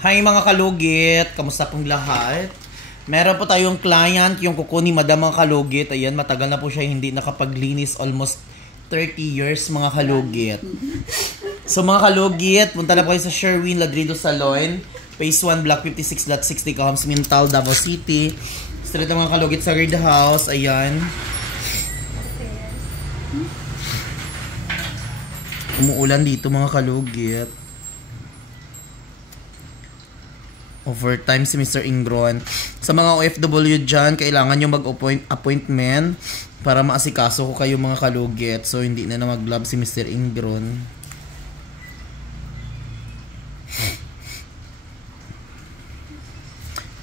Hi mga kalugit, kamusta pong lahat? Meron po tayong client, yung kuko ni Madam mga kalugit. Ayan, matagal na po siya hindi nakapaglinis, almost 30 years mga kalugit. So mga kalugit, punta na po kayo sa Sherwin Ladrido Salon, Phase 1, Block 56.60, Cahams Mintal, Davao City. Street ng mga kalugit sa Red House, ayan. Umuulan dito mga kalugit. Overtime si Mr. Ingron. Sa mga OFW dyan, kailangan nyo mag-appointment para maasikaso ko kayo mga kalugit. So, hindi na mag-love si Mr. Ingron.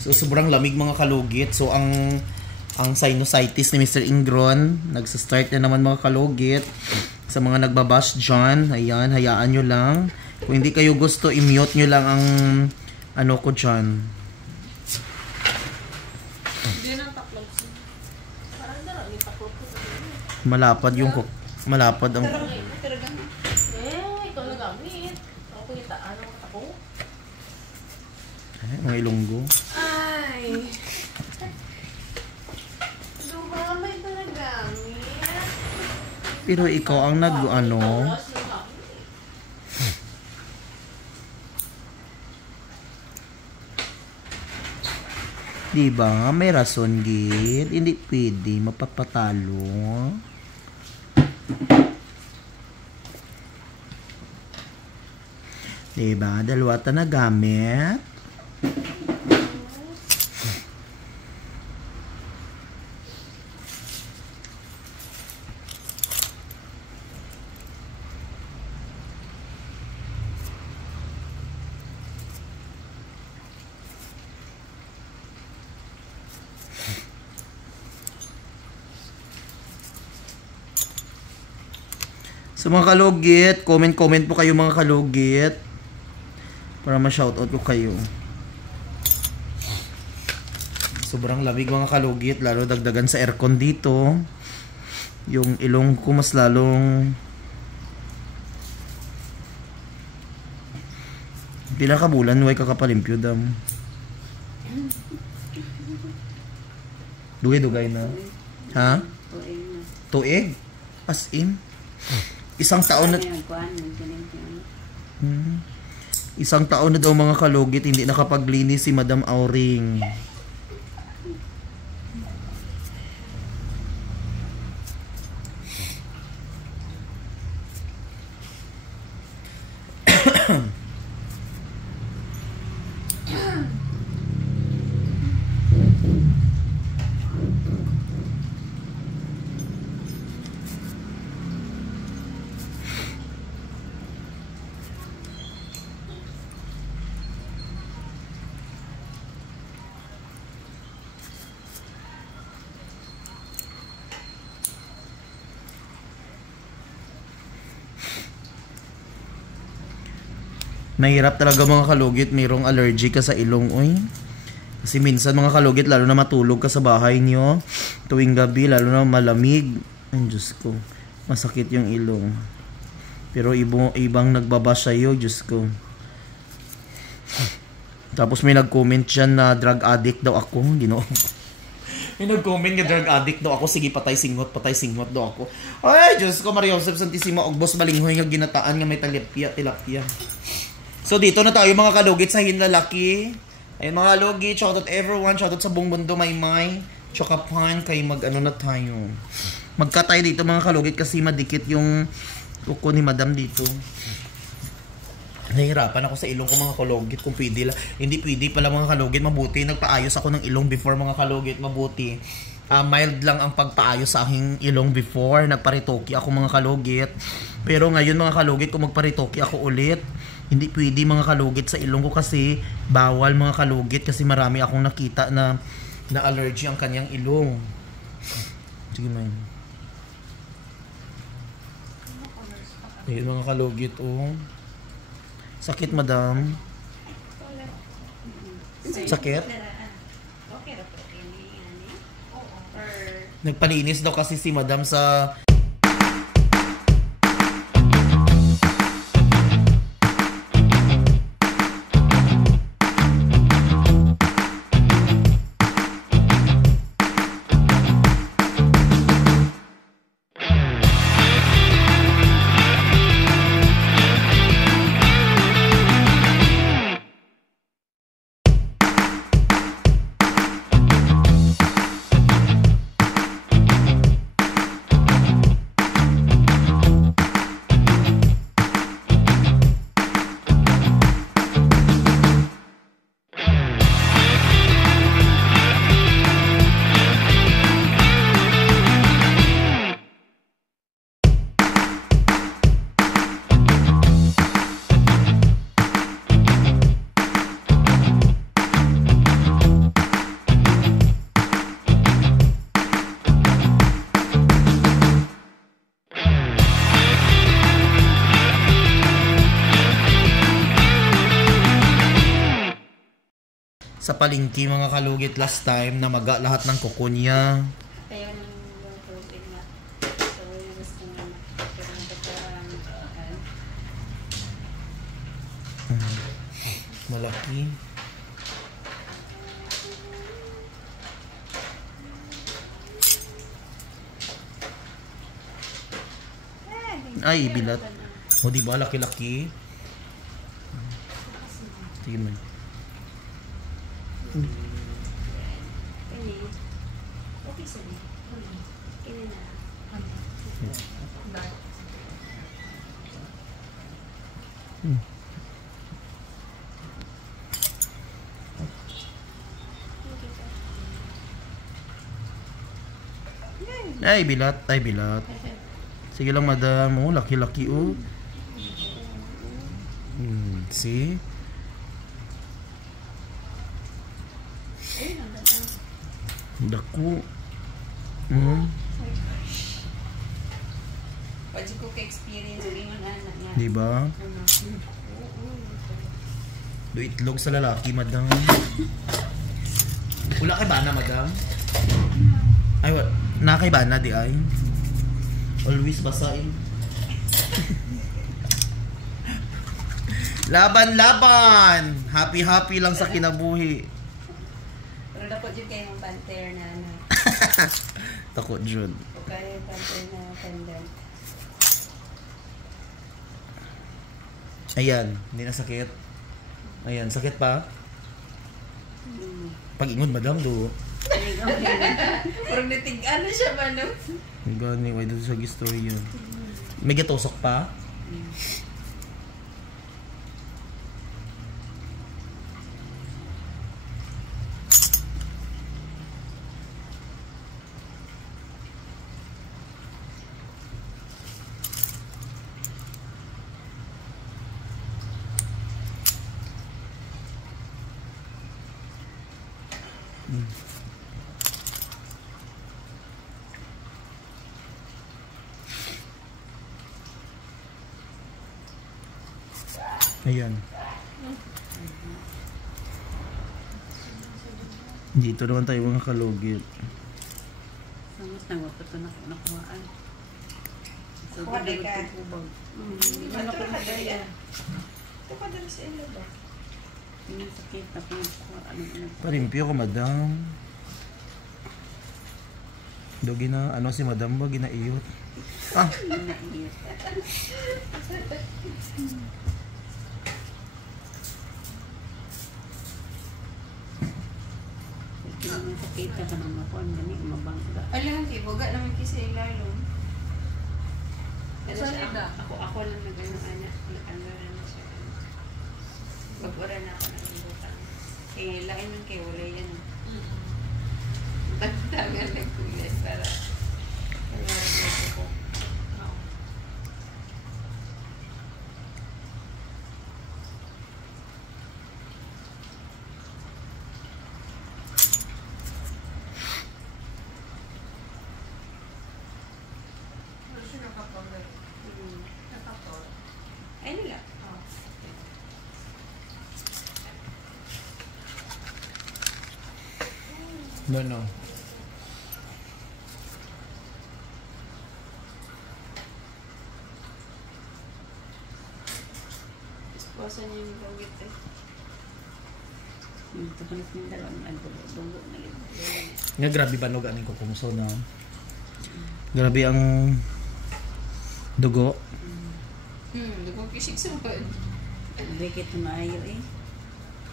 So, sobrang lamig mga kalugit. So, ang sinusitis ni Mr. Ingron, nagsa-start na naman mga kalugit. Sa mga nagbabash dyan, ayan, hayaan nyo lang. Kung hindi kayo gusto, i-mute nyo lang ang ano ko dyan. Malapad yung cook. Malapad ang... ito na gamit. Ako yung ano ako. Ay, mga ilonggo. Ay. Dumamay ito na gamit. Pero ikaw ang nag-ano... Diba? May rason, gid. Hindi pwede mapapatalo. Diba? Dalawa ta na gamit. So mga kalugit, comment po kayo mga kalugit para ma-shoutout ko kayo. Sobrang lamig mga kalugit, lalo dagdagan sa aircon dito. Yung ilong ko mas lalong pila ka bulan way kakapalimpyo dam. Dugay-dugay na. Ha? Tuig? As in? Isang taon na Isang taon na daw mga kalugit hindi nakapaglinis si Madam Auring. Mahirap talaga mga kalugit, mayroong allergy ka sa ilong, oy. Kasi minsan mga kalugit, lalo na matulog ka sa bahay niyo, tuwing gabi, lalo na malamig. Ay, Diyos ko, masakit yung ilong. Pero ibang nagbabash sa'yo, Diyos ko. Tapos may nag-comment dyan na drug addict daw ako, Ginoo. May nag-comment na drug addict daw ako, sige patay singot daw ako. Ay, Diyos ko, Maria Joseph Santissima, Ogbos Balinghoy nga ginataan nga may tilapia. So dito na tayo mga kalugit sa Hinlalaki. Ayun mga kalugit, shoutout everyone, shoutout sa buong mundo, Maymay, Chokapan, kay mag-ano na tayo. Magkatay dito mga kalugit kasi madikit yung kuko ni Madam dito. Nahihirapan ako sa ilong ko mga kalugit kung pwede lang. Hindi pwede pala mga kalugit, mabuti. Nagpaayos ako ng ilong before mga kalugit, mabuti. Mild lang ang pagpaayos sa aking ilong before. Nagparitoki ako mga kalugit. Pero ngayon mga kalugit, kung magparitoki ako ulit, hindi pwede mga kalugit sa ilong ko kasi bawal mga kalugit kasi marami akong nakita na allergy ang kanyang ilong. Sige man. Ayun mga kalugit, oh. Sakit, Madam? Sakit? Nagpalinis daw kasi si Madam sa sa palengke mga kalugit last time na maga lahat ng kuko niya. Kaya nang tubig nga. So, gusto nga na. Pero Malaki. Ay, bilat. O, di ba? Laki-laki. Sige man. okay sabi. Kini na. Ay, bilat. Ay, bilat. Sige lang, madam. Oh, laki-laki, oh. See? Dako. Pwede ko ka-experience yung anak niya. Diba? Do itlog sa lalaki, madam. Wala kay bana, madam? Ay, na kay bana, di ay? Always basahin. Laban! Happy lang sa kinabuhi. Pero dapat yun kayo ng panther na ano. Takot dyan. O kaya panther na pendant. Ayan, hindi na sakit. Ayan, sakit pa? Pag-ingon, madam, do. Parang natig-ano siya ba, no? Gani, why doon sa story yun? May gatusok pa? Ayan. Dito naman tayo mga kalugit. Samos na wapot ito nakuhaan. So, Kuha hindi ka. magtutubag. Hindi Ito man ako ka dali. madaya. Ito ka dali sa ilo ba? Hindi sakit na ano. Parimpyo ko, madam. Dogi na, ano si madam ba? Ginaiyot. Ah! Naiiyot. Hindi sakit ka ng makuhaan. Gani, mabangga. Alam, iboga naman kasi ilalong. Ano siya, ako lang nag-ano-anak. Nag-ano na siya. Mag-ura na ako ng ibutang. Kaya lain man kayo, wala yan. Tangan nagkulit para kaya ko. Ay nila. No. Esposa niya yung gawit eh. Ito ko na dalawang dugo na rin. Nga grabe ba no ganing kukumso na? Grabe ang dugo. Dugong kisig sumod. Bikit na maayo eh.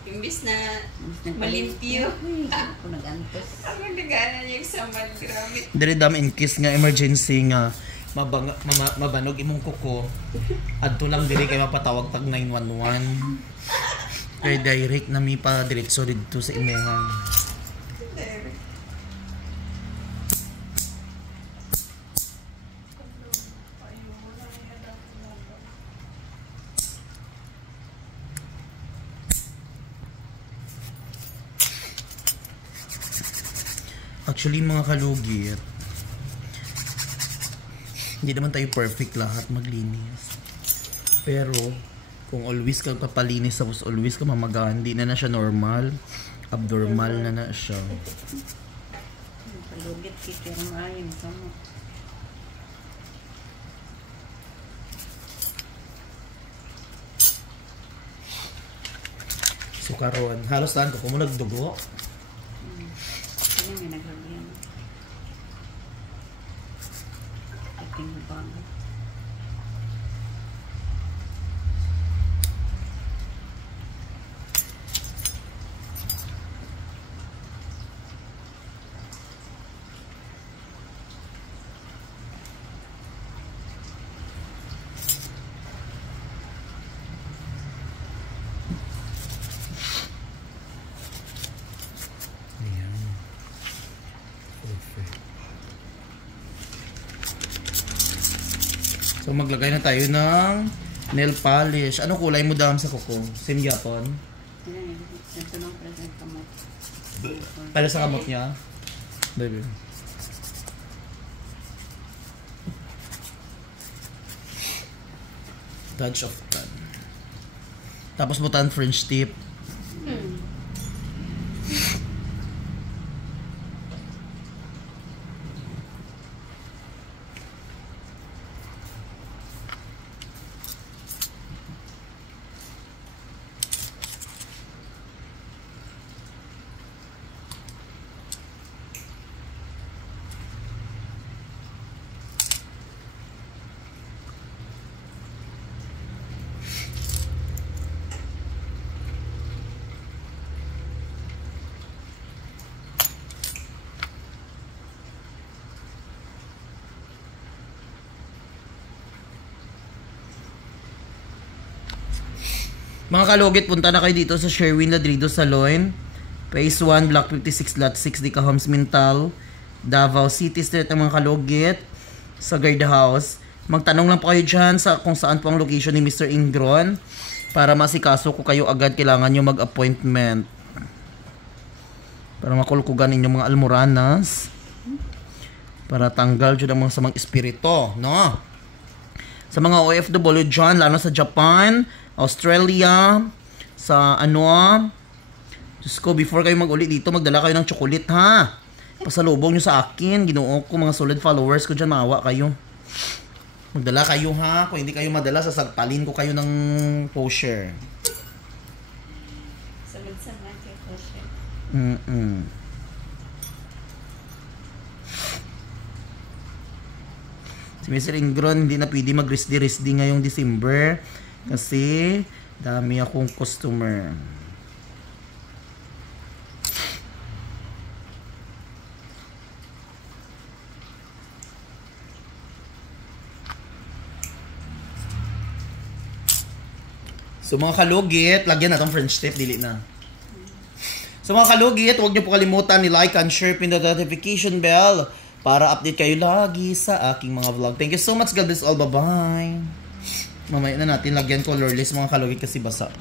Imbis na malimpyo. Ako nag-antos. Ako nagana niya yung samad. Grabe. Dire dam in case nga emergency nga mabanog imong kuko. Adto lang dire kay mapatawag tag 911. Kay direct na mi pa diretso dito sa imengan. Actually, mga kalugit, hindi naman tayo perfect lahat maglinis. Pero, kung always ka papalinis tapos always ka mamagaan, hindi na siya normal. Abnormal na siya. Palugit kikir maayon ka mo. So karon, halos tahan ko mo nagdugo. Ano may naglagyan? Ating bang. So maglagay na tayo ng nail polish. Ano kulay mo dam sa kuko? Same yapon? Ito nang present kamot. Para sa kamot niya? Baby. Touch of tan. Tapos butan French tip. Mga kalugit, punta na kayo dito sa Sherwin Ladrido Salon. Phase 1, Block 56, Lot 6, Dicahams, Mintal, Davao City Street ng mga kalugit sa guard house. Magtanong lang po kayo dyan sa kung saan po ang location ni Mr. Ingron para masikaso ko kayo agad. Kailangan nyo mag-appointment para makulkugan ninyo mga almoranas para tanggal dyan ang mga samang espirito, no? Sa mga OFW dyan, lalo sa Japan, Australia, sa Diyos ko, before kayo mag-uli dito, magdala kayo ng chocolate, ha? Pasalubong nyo sa akin, ginoo ko, mga solid followers ko dyan, maawa kayo. Magdala kayo, ha? Kung hindi kayo madala, sasagpalin ko kayo ng kosher. Samad-samad kay kosher. Si Mr. Ingron, hindi na pwede mag-risdi-risdi ngayong December. Kasi dami akong customer. So mga kalugit, lagyan na itong French tip, dili na. So mga kalugit, huwag niyo po kalimutan ni like and share, pin the notification bell para update kayo lagi sa aking mga vlog. Thank you so much, God bless all, bye-bye. Mamaya na natin lagyan colorless mga kalugit kasi basa.